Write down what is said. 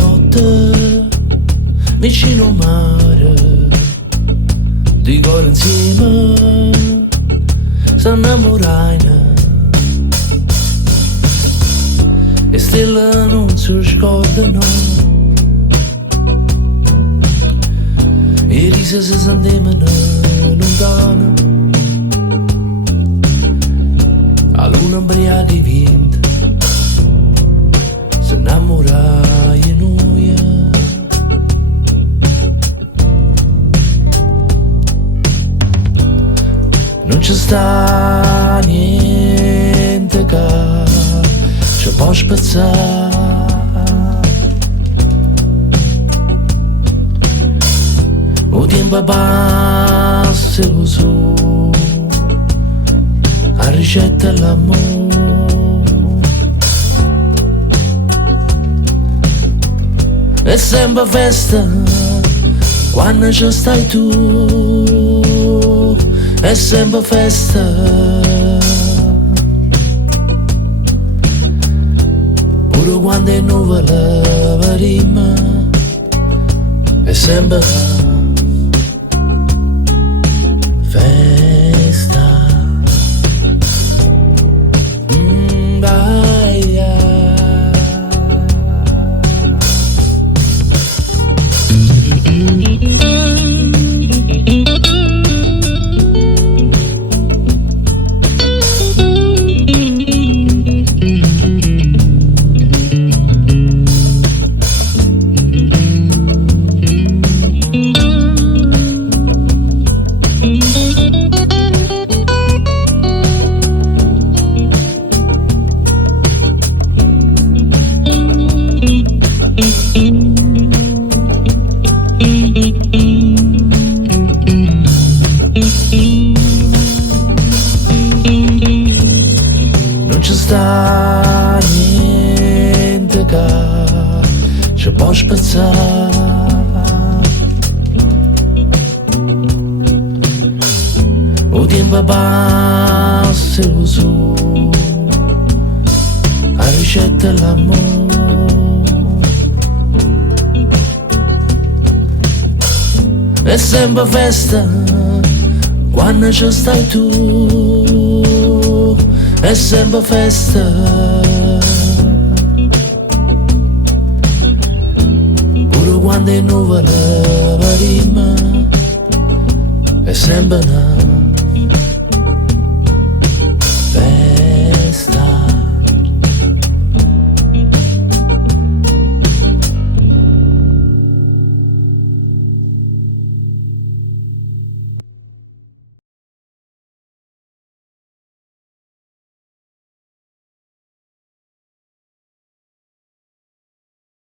notte vicino al mare, di cuore insieme s'innamoraina e stelle non si scordano, e risa si sentivano lontano, a luna ubriaca e vento s'innamorai noi. Non c'è sta niente che ci può spezzare, o tempo passa e su a ricetta l'amore, è sempre festa quando ci stai tu, è sempre festa pure quando è nuvole varima, è sempre festa. Non ci sta niente che ci può spezzare, o tempo passa e su a ricetta l'amore, è sempre festa quando ci stai tu, è sempre festa pure quando è nuvole varima, è sempre una